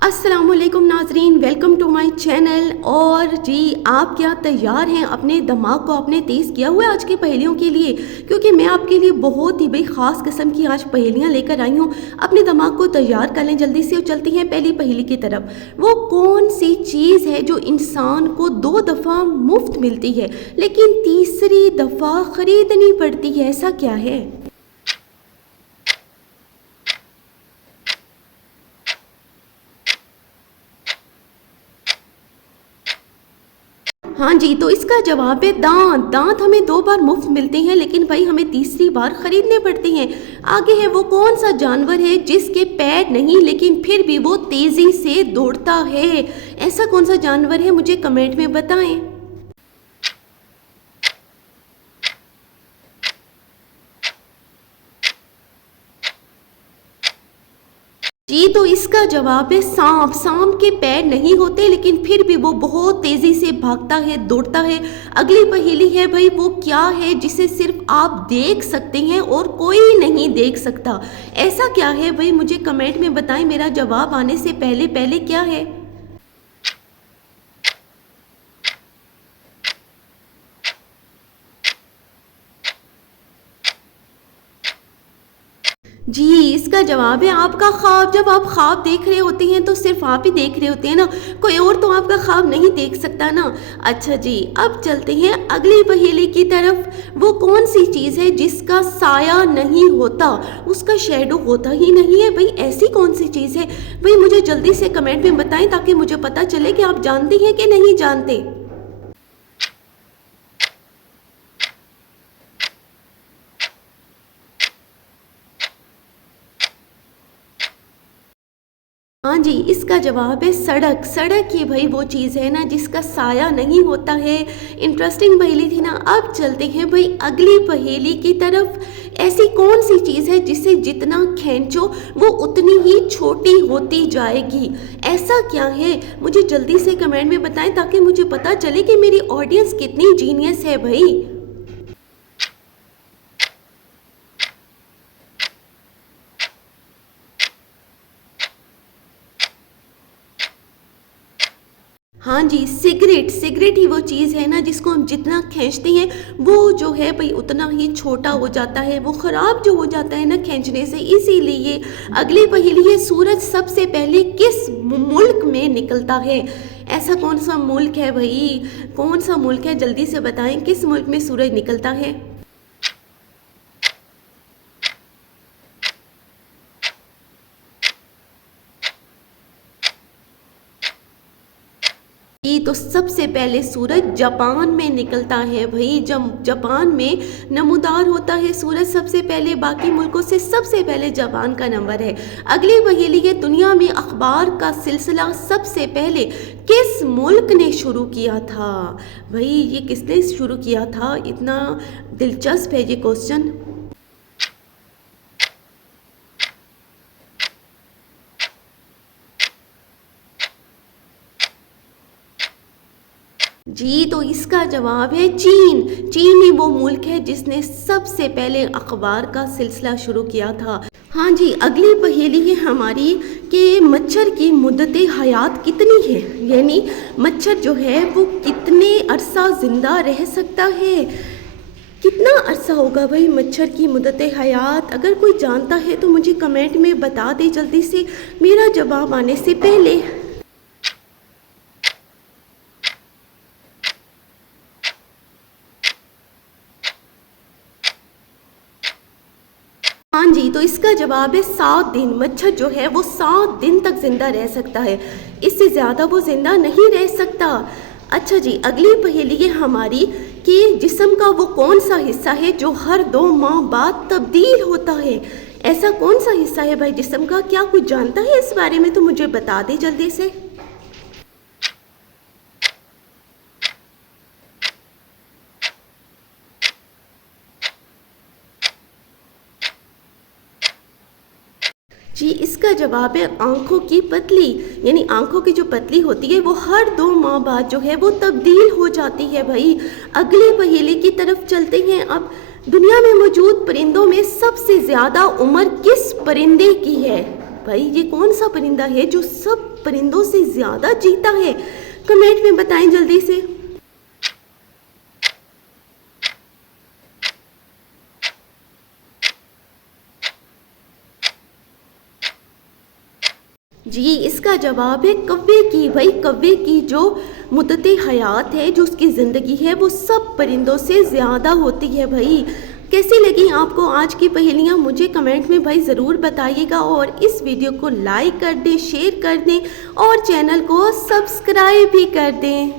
अस्सलामुअलैकुम नाजरीन, welcome to my channel. और जी, आप क्या तैयार हैं अपने दिमाग को आपने तेज़ किया हुआ है आज की पहेलियों के लिए? क्योंकि मैं आपके लिए बहुत ही भाई ख़ास किस्म की आज पहेलियां लेकर आई हूँ। अपने दिमाग को तैयार कर लें जल्दी से और चलती हैं पहली पहेली की तरफ। वो कौन सी चीज़ है जो इंसान को 2 दफ़ा मुफ्त मिलती है लेकिन तीसरी दफ़ा ख़रीदनी पड़ती है? ऐसा क्या है? हाँ जी, तो इसका जवाब है दांत। दांत हमें 2 बार मुफ्त मिलते हैं लेकिन भाई हमें तीसरी बार खरीदने पड़ते हैं। आगे है वो कौन सा जानवर है जिसके पैर नहीं लेकिन फिर भी वो तेजी से दौड़ता है? ऐसा कौन सा जानवर है, मुझे कमेंट में बताएं। जी, तो इसका जवाब है सांप। सांप के पैर नहीं होते लेकिन फिर भी वो बहुत तेजी से भागता है, दौड़ता है। अगली पहेली है भाई, वो क्या है जिसे सिर्फ आप देख सकते हैं और कोई नहीं देख सकता? ऐसा क्या है भाई, मुझे कमेंट में बताएं। मेरा जवाब आने से पहले पहले क्या है? जी, इसका जवाब है आपका ख्वाब। जब आप ख्वाब देख रहे होते हैं तो सिर्फ आप ही देख रहे होते हैं ना, कोई और तो आपका ख्वाब नहीं देख सकता ना। अच्छा जी, अब चलते हैं अगली पहेली की तरफ। वो कौन सी चीज़ है जिसका साया नहीं होता, उसका शेडो होता ही नहीं है? भाई ऐसी कौन सी चीज़ है? भाई मुझे जल्दी से कमेंट में बताएं ताकि मुझे पता चले कि आप जानते हैं कि नहीं जानते। हाँ जी, इसका जवाब है सड़क। सड़क ही भाई वो चीज़ है ना जिसका साया नहीं होता है। इंटरेस्टिंग पहेली थी ना। अब चलते हैं भाई अगली पहेली की तरफ। ऐसी कौन सी चीज़ है जिसे जितना खींचो वो उतनी ही छोटी होती जाएगी? ऐसा क्या है, मुझे जल्दी से कमेंट में बताएं ताकि मुझे पता चले कि मेरी ऑडियंस कितनी जीनियस है भाई। हाँ जी, सिगरेट। सिगरेट ही वो चीज़ है ना जिसको हम जितना खींचते हैं वो जो है भाई उतना ही छोटा हो जाता है, वो ख़राब जो हो जाता है ना खींचने से। इसीलिए अगली पहेली है, सूरज सबसे पहले किस मुल्क में निकलता है? ऐसा कौन सा मुल्क है भाई, कौन सा मुल्क है, जल्दी से बताएं किस मुल्क में सूरज निकलता है? ये तो सबसे पहले सूरज जापान में निकलता है भाई। जब जापान में नमूदार होता है सूरज सबसे पहले, बाकी मुल्कों से सबसे पहले जापान का नंबर है। अगली पहेली है, दुनिया में अखबार का सिलसिला सबसे पहले किस मुल्क ने शुरू किया था? भाई ये किसने शुरू किया था? इतना दिलचस्प है ये क्वेश्चन। जी, तो इसका जवाब है चीन। चीन ही वो मुल्क है जिसने सबसे पहले अखबार का सिलसिला शुरू किया था। हाँ जी, अगली पहेली है हमारी कि मच्छर की मुद्दत हयात कितनी है? यानी मच्छर जो है वो कितने अरसा ज़िंदा रह सकता है? कितना अरसा होगा भाई मच्छर की मुद्दत हयात? अगर कोई जानता है तो मुझे कमेंट में बता दे जल्दी से, मेरा जवाब आने से पहले। हाँ जी, तो इसका जवाब है 7 दिन। मच्छर जो है वो 7 दिन तक जिंदा रह सकता है, इससे ज़्यादा वो जिंदा नहीं रह सकता। अच्छा जी, अगली पहेली है हमारी कि जिस्म का वो कौन सा हिस्सा है जो हर 2 माह बाद तब्दील होता है? ऐसा कौन सा हिस्सा है भाई जिस्म का? क्या कुछ जानता है इस बारे में तो मुझे बता दे जल्दी से। जी, इसका जवाब है आंखों की पतली। यानी आंखों की जो पतली होती है वो हर 2 माह बाद जो है वो तब्दील हो जाती है भाई। अगली पहेली की तरफ चलते हैं। अब दुनिया में मौजूद परिंदों में सबसे ज़्यादा उम्र किस परिंदे की है? भाई ये कौन सा परिंदा है जो सब परिंदों से ज़्यादा जीता है? कमेंट में बताएं जल्दी से। जी इसका जवाब है कौवे की। भाई कौवे की जो मुद्दत हयात है, जो उसकी ज़िंदगी है, वो सब परिंदों से ज़्यादा होती है। भाई कैसी लगी आपको आज की पहेलियाँ? मुझे कमेंट में भाई ज़रूर बताइएगा और इस वीडियो को लाइक कर दें, शेयर कर दें और चैनल को सब्सक्राइब भी कर दें।